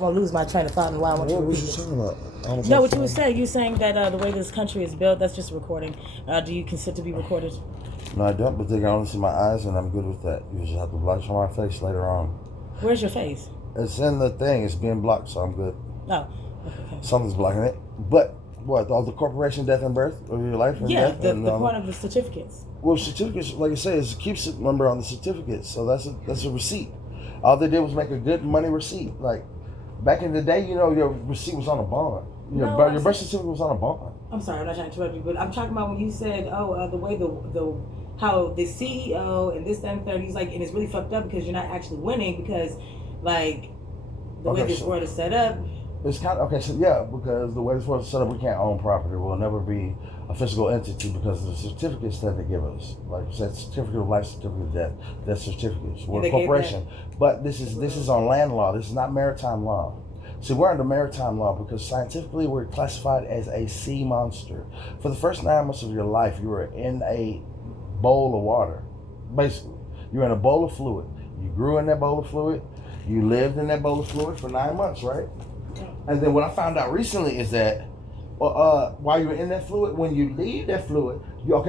I'm gonna lose my train of thought and why I want you to repeat What it. you talking about? No, what you were saying. You saying that the way this country is built, that's just a recording. Do you consent to be recorded? No, I don't, but they can only see my eyes, and I'm good with that. You just have to blush on my face later on. Where's your face? It's in the thing. It's being blocked, so I'm good. Oh, okay. Something's blocking it. But what? All the corporation, death and birth of your life and death? Yeah, the point of the certificates. Well, certificates, like I say, is keeps it number on the certificates, so that's a receipt. All they did was make a good money receipt. Like back in the day, you know, your receipt was on a bond. Your birth certificate was on a bond. I'm sorry, I'm not trying to interrupt you, but I'm talking about when you said, the way the how the CEO and this, that, and third, he's like, and it's really fucked up because you're not actually winning because, like, the way this world is set up. It's kind of, okay, so yeah, because the way this world is set up, we can't own property. We'll never be a physical entity because of the certificates that they give us. Like you said, certificate of life, certificate of death certificates. We're a corporation. But this is on land law. This is not maritime law. See, we're under maritime law because scientifically we're classified as a sea monster. For the first 9 months of your life, you were in a bowl of water. Basically, you're in a bowl of fluid. You grew in that bowl of fluid. You lived in that bowl of fluid for 9 months, right? And then what I found out recently is that while you're in that fluid, when you leave that fluid,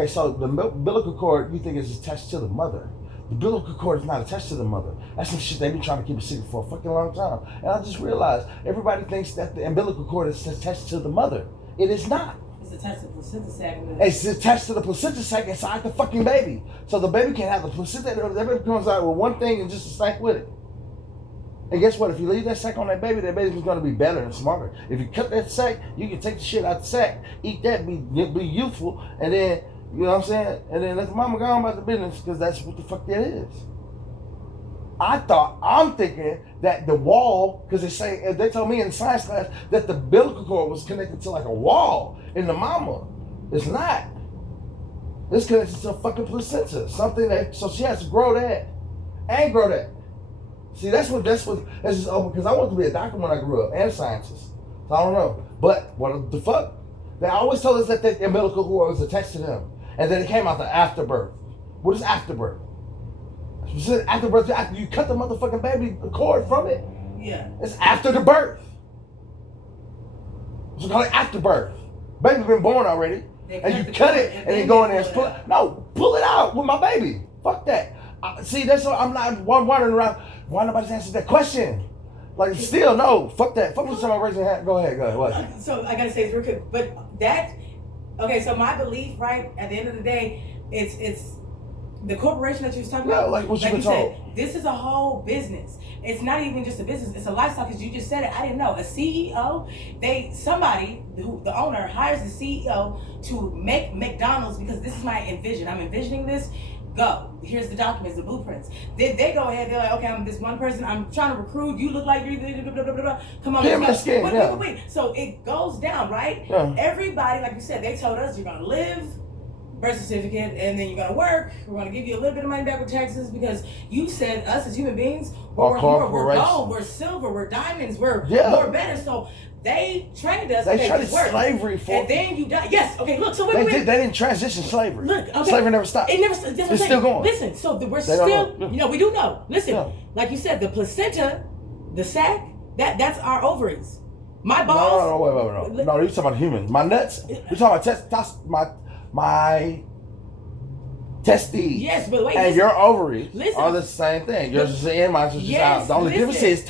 so the umbilical cord you think is attached to the mother. The umbilical cord is not attached to the mother. That's some shit they've been trying to keep a secret for a fucking long time. And I just realized everybody thinks that the umbilical cord is attached to the mother. It is not. It's attached to the placenta sac. It's attached to the placenta sac inside the fucking baby. So the baby can have the placenta. That baby comes out with one thing and just a sac with it. And guess what? If you leave that sack on that baby's going to be better and smarter. If you cut that sack, you can take the shit out the sack, eat that, be youthful, and then, you know what I'm saying? And then let the mama go on about the business because that's what the fuck that is. I'm thinking that the wall, because they told me in science class that the umbilical cord was connected to like a wall in the mama. It's not. It's connected to a fucking placenta. So she has to grow that and grow that. See, that's just open because I wanted to be a doctor when I grew up and a scientist. So I don't know. But what the fuck? They always told us that the umbilical cord was attached to them. And then it came out the afterbirth. What is afterbirth? Afterbirth, after you cut the motherfucking baby cord from it. Yeah. It's after the birth. So call it afterbirth. Baby been born already. And you cut it and then go in there and pull it out with my baby. Fuck that. See, that's what I'm not wandering around. Why nobody's answered that question? Like, still, no. Fuck that. Fuck with somebody raising their hand. Go ahead. What? So, I gotta say this real quick. But so my belief, right, at the end of the day, it's the corporation that you was talking about. Like what you been told. Said, this is a whole business. It's not even just a business. It's a lifestyle because you just said it. I didn't know. A CEO, the owner hires the CEO to make McDonald's because this is my envision. I'm envisioning this. Go. Here's the documents, the blueprints. They go ahead. They're like, okay, I'm this one person. I'm trying to recruit. You look like you're blah, blah, blah, blah. Come on, let's go. Wait. So it goes down, right? Yeah. Everybody, like you said, they told us you're gonna live, birth certificate, and then you're gonna work. We're gonna give you a little bit of money back with taxes because you said us as human beings, we're gold, we're silver, we're diamonds, we're better. So they trained us. They trained slavery for. And then you die. Yes. Okay. Look. So wait. They didn't transition slavery. Look. Okay. Slavery never stopped. It never stopped. It's still going. Listen. So we're still. You know, we do know. Listen. Like you said, the placenta, the sac, that's our ovaries. My balls. No. No, you're talking about humans. My nuts. You're talking about my testes. Yes, but wait. And your ovaries are the same thing. Yours is in, mine's just out. The only difference is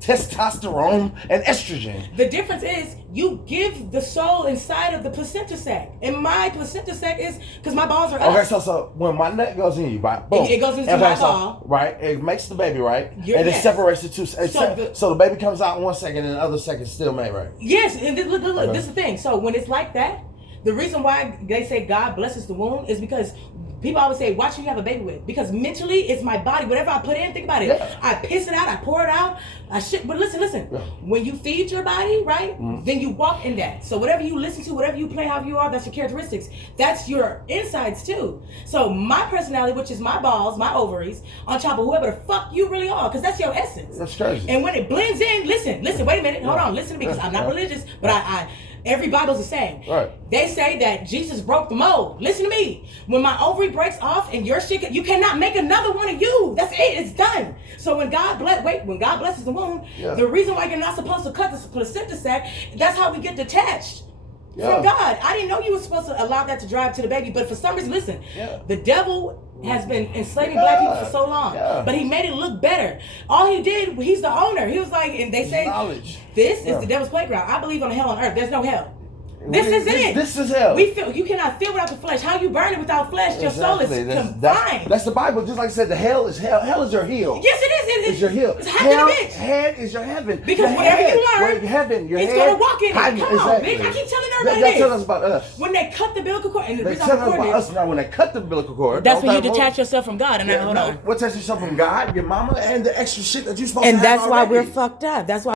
testosterone and estrogen. The difference is you give the soul inside of the placenta sac, and my placenta sac is because my balls are up. Okay, so when my nut goes in you, boom, it goes into my ball, right? It makes the baby, right? And it separates the two. So the baby comes out in 1 second, and the other second is still made, right? Yes, and look, this is the thing. So when it's like that, the reason why they say God blesses the womb is because people always say, watch who you have a baby with. Because mentally, it's my body. Whatever I put in, think about it. Yeah. I piss it out, I pour it out, But listen. Yeah. When you feed your body, right, then you walk in that. So whatever you listen to, whatever you play, however you are, that's your characteristics. That's your insides too. So my personality, which is my balls, my ovaries, on top of whoever the fuck you really are, because that's your essence. That's crazy. And when it blends in, listen, wait a minute, hold on, listen to me, because I'm not religious, but Every Bible's the same. Right. They say that Jesus broke the mold. Listen to me. When my ovary breaks off and your shit, you cannot make another one of you. That's it. It's done. So when God blesses the womb, the reason why you're not supposed to cut the placenta sac, that's how we get detached. From God. I didn't know you were supposed to allow that to drive to the baby, but for some reason, listen, the devil has been enslaving black people for so long, but he made it look better. All he did, he's the owner. He was like, and they say, this is the devil's playground. I believe on hell on earth. There's no hell. This is it. This is hell. You cannot feel without the flesh. How you burn it without flesh? Your soul is confined. That's the Bible. Just like I said, the hell is hell. Hell is your heel. Yes, it is. It's your heel. It's hell, head is your heaven. Because whatever you learn, it's going to walk in it. Come on, bitch. I keep telling everybody this. Tell us about us. When they cut the umbilical cord, and the they reason tell us about us now. When they cut the umbilical cord, that's when you detach yourself from God. And hold on. What detach yourself from God, your mama, and the extra shit that you're supposed to have. And that's why we're fucked up. That's why.